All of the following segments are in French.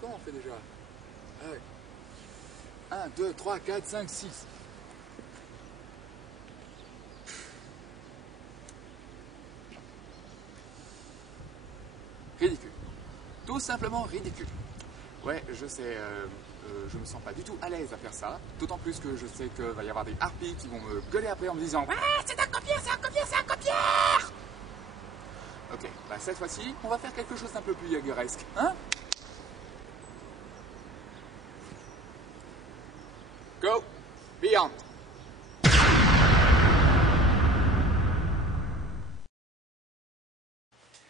comment on fait déjà? Ah ouais. 1, 2, 3, 4, 5, 6. Ridicule. Tout simplement ridicule. Ouais, je sais, je me sens pas du tout à l'aise à faire ça. D'autant plus que je sais qu'il va y avoir des harpies qui vont me gueuler après en me disant « Ouais, c'est un copieur, c'est un copieur, c'est un copieur !» Ok, bah cette fois-ci, on va faire quelque chose d'un peu plus yagueresque, hein? Go! Beyond!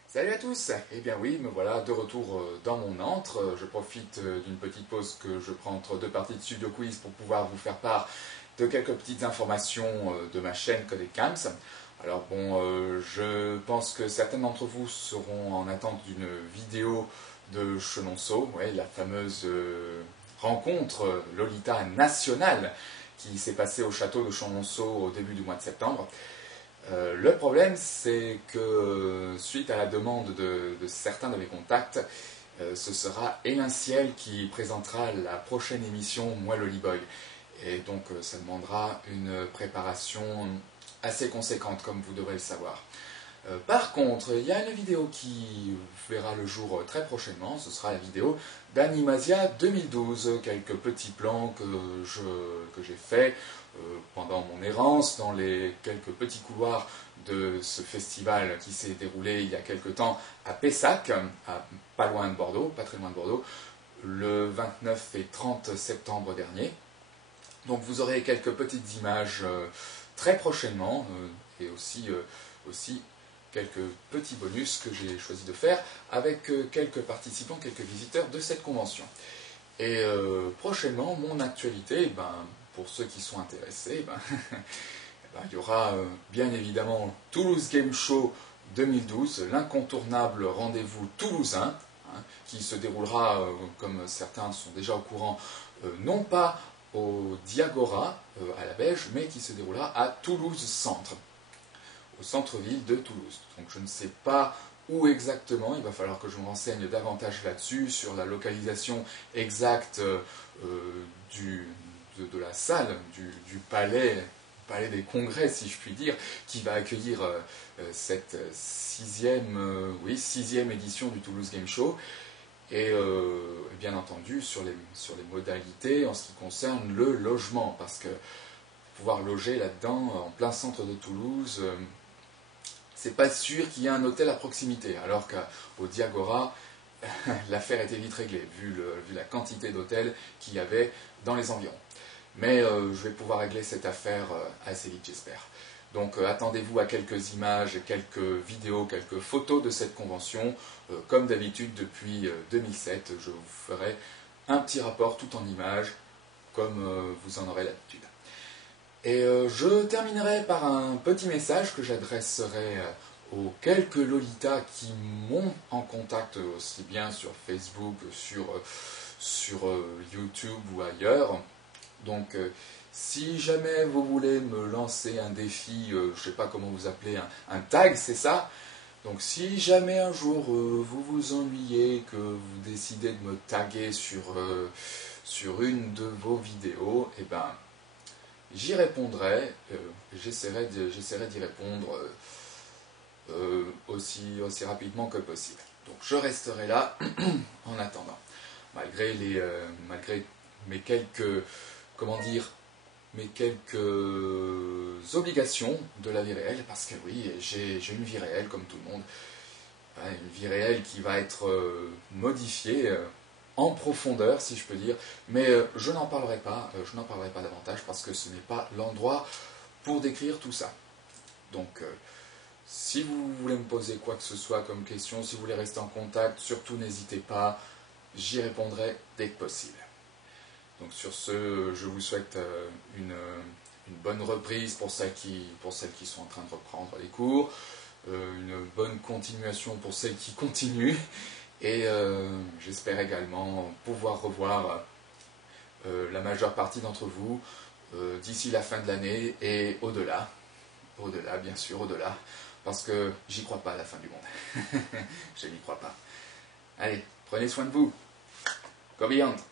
Salut à tous! Eh bien oui, me voilà de retour dans mon antre. Je profite d'une petite pause que je prends entre deux parties de Studio Quiz pour pouvoir vous faire part de quelques petites informations de ma chaîne Codec Camps. Alors bon, je pense que certains d'entre vous seront en attente d'une vidéo de Chenonceau, ouais, la fameuse rencontre Lolita nationale qui s'est passée au château de Chenonceau au début du mois de septembre. Le problème, c'est que suite à la demande de certains de mes contacts, ce sera Hélène Ciel qui présentera la prochaine émission Moi Loliboy. Et donc ça demandera une préparation assez conséquente, comme vous devrez le savoir. Par contre, il y a une vidéo qui verra le jour très prochainement, ce sera la vidéo d'Animasia 2012, quelques petits plans que j'ai faits pendant mon errance dans les quelques petits couloirs de ce festival qui s'est déroulé il y a quelque temps à Pessac, pas loin de Bordeaux, pas très loin de Bordeaux, le 29 et 30 septembre dernier. Donc vous aurez quelques petites images très prochainement et aussi quelques petits bonus que j'ai choisi de faire avec quelques participants, quelques visiteurs de cette convention. Et prochainement, mon actualité, pour ceux qui sont intéressés, il y aura bien évidemment Toulouse Game Show 2012, l'incontournable rendez-vous toulousain, qui se déroulera, comme certains sont déjà au courant, non pas au Diagora, à la Belge, mais qui se déroulera à Toulouse Centre, au centre-ville de Toulouse. Donc je ne sais pas où exactement, il va falloir que je me renseigne davantage là-dessus, sur la localisation exacte de la salle, du palais des congrès, si je puis dire, qui va accueillir cette sixième édition du Toulouse Game Show. Et bien entendu sur les modalités en ce qui concerne le logement, parce que pouvoir loger là-dedans, en plein centre de Toulouse, c'est pas sûr qu'il y ait un hôtel à proximité, alors qu'au Diagora, l'affaire était vite réglée, vu la quantité d'hôtels qu'il y avait dans les environs. Mais je vais pouvoir régler cette affaire assez vite, j'espère. Donc attendez-vous à quelques images, quelques vidéos, quelques photos de cette convention. Comme d'habitude, depuis 2007, je vous ferai un petit rapport tout en images, comme vous en aurez l'habitude. Et je terminerai par un petit message que j'adresserai aux quelques Lolitas qui m'ont en contact aussi bien sur Facebook, sur YouTube ou ailleurs. Donc si jamais vous voulez me lancer un défi, je ne sais pas comment vous appelez, un tag, c'est ça? Donc si jamais un jour vous vous ennuyez, que vous décidez de me taguer sur une de vos vidéos, eh ben j'y répondrai, j'essaierai d'y répondre aussi rapidement que possible. Donc je resterai là en attendant, malgré mes quelques, mes quelques obligations de la vie réelle, parce que oui, j'ai une vie réelle comme tout le monde, une vie réelle qui va être modifiée en profondeur, si je peux dire, mais je n'en parlerai pas davantage, parce que ce n'est pas l'endroit pour décrire tout ça. Donc, si vous voulez me poser quoi que ce soit comme question, si vous voulez rester en contact, surtout n'hésitez pas, j'y répondrai dès que possible. Donc sur ce, je vous souhaite une bonne reprise pour celles qui sont en train de reprendre les cours, une bonne continuation pour celles qui continuent, et j'espère également pouvoir revoir la majeure partie d'entre vous d'ici la fin de l'année et au-delà, bien sûr, au-delà, parce que j'y crois pas à la fin du monde. Je n'y crois pas. Allez, prenez soin de vous. Go Beyond!